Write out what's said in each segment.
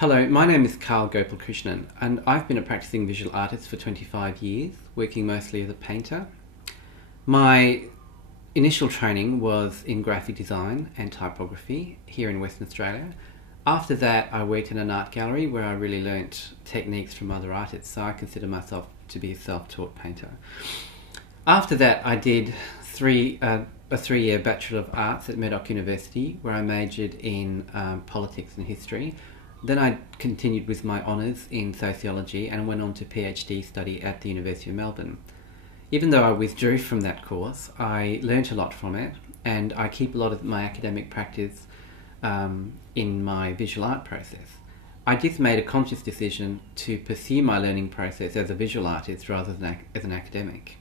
Hello, my name is Carl Gopal and I've been a practicing visual artist for 25 years, working mostly as a painter. My initial training was in graphic design and typography here in Western Australia. After that, I worked in an art gallery where I really learnt techniques from other artists, so I consider myself to be a self-taught painter. After that, I did a three-year Bachelor of Arts at Murdoch University, where I majored in politics and history. Then I continued with my honours in sociology and went on to PhD study at the University of Melbourne. Even though I withdrew from that course, I learnt a lot from it, and I keep a lot of my academic practice in my visual art process. I just made a conscious decision to pursue my learning process as a visual artist rather than as an academic.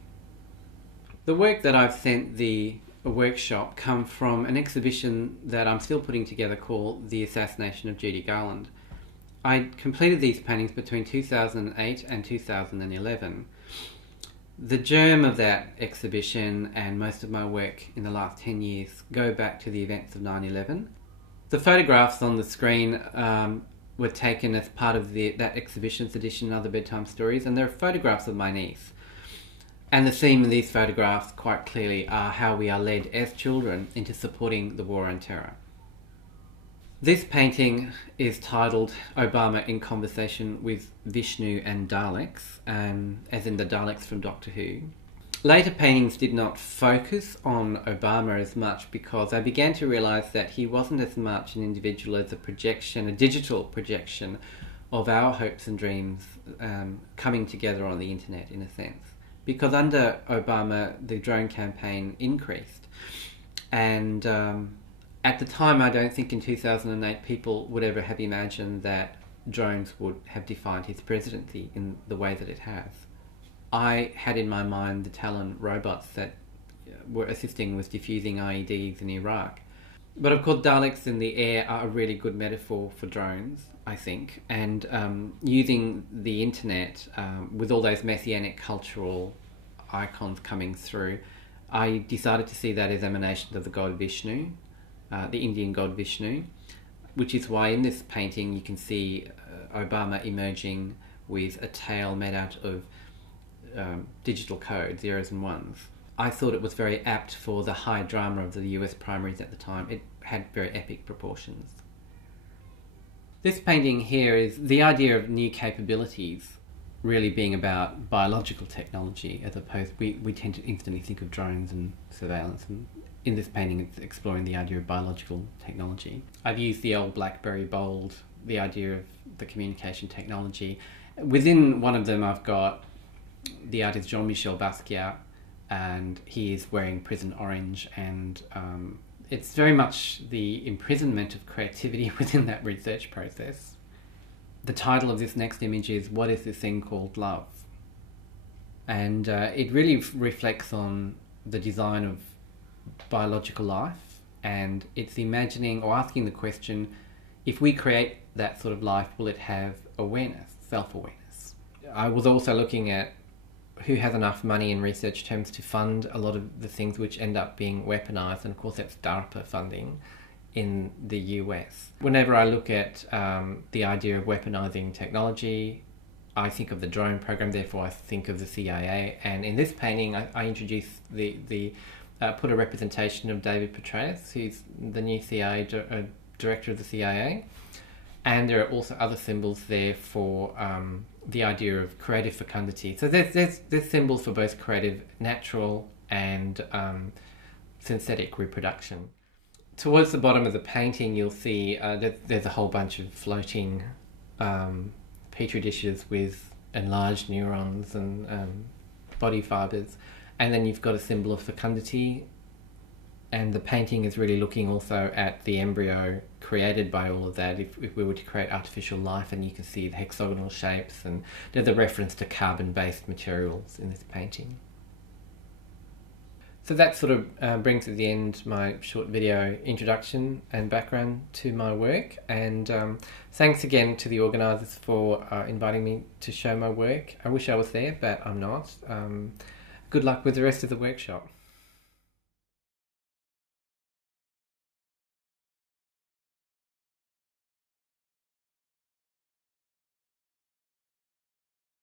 The work that I've sent the workshop come from an exhibition that I'm still putting together called The Assassination of Judy Garland. I completed these paintings between 2008 and 2011. The germ of that exhibition and most of my work in the last 10 years go back to the events of 9/11. The photographs on the screen were taken as part of that exhibition's edition, Other Bedtime Stories, and they're photographs of my niece. And the theme of these photographs quite clearly are how we are led as children into supporting the war on terror. This painting is titled Obama in Conversation with Vishnu and Daleks, as in the Daleks from Doctor Who. Later paintings did not focus on Obama as much because I began to realise that he wasn't as much an individual as a digital projection of our hopes and dreams coming together on the internet in a sense. Because under Obama, the drone campaign increased. And at the time, I don't think in 2008 people would ever have imagined that drones would have defined his presidency in the way that it has. I had in my mind the Talon robots that were assisting with defusing IEDs in Iraq. But of course, Daleks in the air are a really good metaphor for drones, I think, and using the internet with all those messianic cultural icons coming through, I decided to see that as emanations of the god Vishnu, the Indian god Vishnu, which is why in this painting you can see Obama emerging with a tail made out of digital code, zeros and ones. I thought it was very apt for the high drama of the US primaries at the time. It had very epic proportions. This painting here is the idea of new capabilities really being about biological technology as opposed, we tend to instantly think of drones and surveillance, and in this painting it's exploring the idea of biological technology. I've used the old BlackBerry Bold, the idea of the communication technology. Within one of them I've got the artist Jean-Michel Basquiat, and he is wearing prison orange, and it's very much the imprisonment of creativity within that research process. The title of this next image is What is this thing called love? And it really reflects on the design of biological life, and it's imagining or asking the question, if we create that sort of life, will it have awareness, self-awareness? I was also looking at who has enough money in research terms to fund a lot of the things which end up being weaponized, and of course that's DARPA funding in the US. Whenever I look at the idea of weaponizing technology, I think of the drone program, therefore I think of the CIA, and in this painting I introduced put a representation of David Petraeus, who's the new CIA director of the CIA, and there are also other symbols there for the idea of creative fecundity. So there's symbols for both creative, natural, and synthetic reproduction. Towards the bottom of the painting, you'll see that there's a whole bunch of floating petri dishes with enlarged neurons and body fibres, and then you've got a symbol of fecundity. And the painting is really looking also at the embryo created by all of that, if we were to create artificial life, and you can see the hexagonal shapes, and there's a reference to carbon-based materials in this painting. So that sort of brings to the end my short video introduction and background to my work, and thanks again to the organisers for inviting me to show my work. I wish I was there, but I'm not. Good luck with the rest of the workshop.